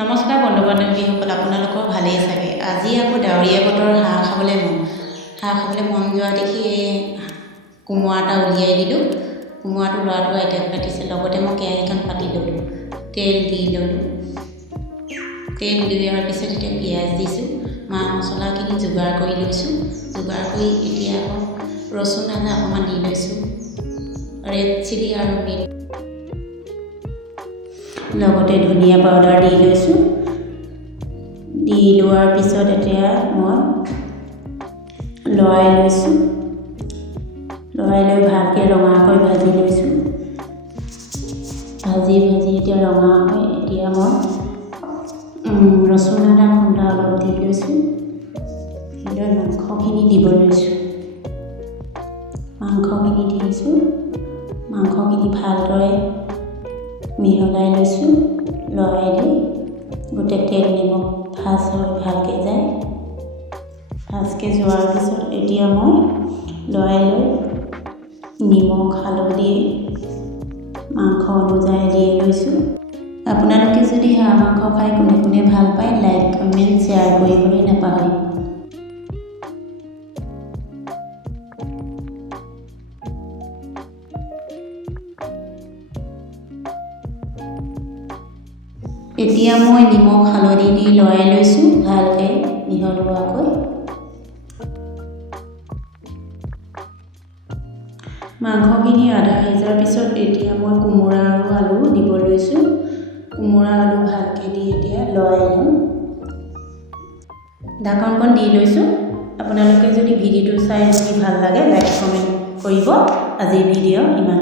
নমস্কাৰ বন্ধু বান্ধৱীসকল, আপোনালোকৰ ভালেই চাগে। আজি আকৌ ডাৱৰীয়া বতৰ, হাঁহ খাবলৈ মন যোৱা দেখি এই কোমোৰা এটা উলিয়াই দিলোঁ। কোমোৰাটো ল'ৰাটো আইতাক পাতিছে, লগতে মই কেৰাহীখন পাতি ল'লোঁ, তেল দি ল'লোঁ। তেল দিয়াৰ পিছত এতিয়া পিঁয়াজ দিছোঁ, মা মছলাখিনি যোগাৰ কৰি লৈছোঁ। যোগাৰ কৰি এতিয়া আকৌ ৰচুন আদা অকণমান দি লৈছোঁ, ৰেড চিলি আৰু মিট, লগতে ধনিয়া পাউডাৰ দি লৈছোঁ। দি লোৱাৰ পিছত এতিয়া মই লৰাই লৈছোঁ। লৰাই লৈ ভালকৈ ৰঙাকৈ ভাজি লৈছোঁ। ভাজি এতিয়া ৰঙা হয়। এতিয়া মই ৰচুন আদা খুন্দা অলপ দি লৈছোঁ। দি লৈ মাংসখিনি দিব লৈছোঁ। মাংসখিনি দিছোঁ। মাংসখিনি ভালদৰে মিহলাই লৈছোঁ। লৰাই দি গোটেই তেল নিমখ ভাজ হৈ ভালকৈ যায়। ভাজকৈ যোৱাৰ পিছত এতিয়া মই লৰাই লৈ নিমখ হালধি মাংস অনুযায়ী দি লৈছোঁ। আপোনালোকে যদি হাঁহ মাংস খাই কোনে কোনে ভাল পায়, লাইক কমেণ্ট শ্বেয়াৰ কৰিবলৈ নাপাহৰিব। এতিয়া মই নিমখ হালধি দি লৰাই লৈছোঁ ভালকৈ মিহলোৱাকৈ। মাংসখিনি আধা সিজাৰ পিছত এতিয়া মই কোমোৰা আৰু আলু দিব লৈছোঁ। কোমোৰা আলু ভালকৈ দি এতিয়া লৰাই লওঁ। ঢাকনখন দি লৈছোঁ। আপোনালোকে যদি ভিডিঅ'টো চাই ভাল লাগে, লাইক কমেণ্ট কৰিব। আজিৰ ভিডিঅ' ইমান।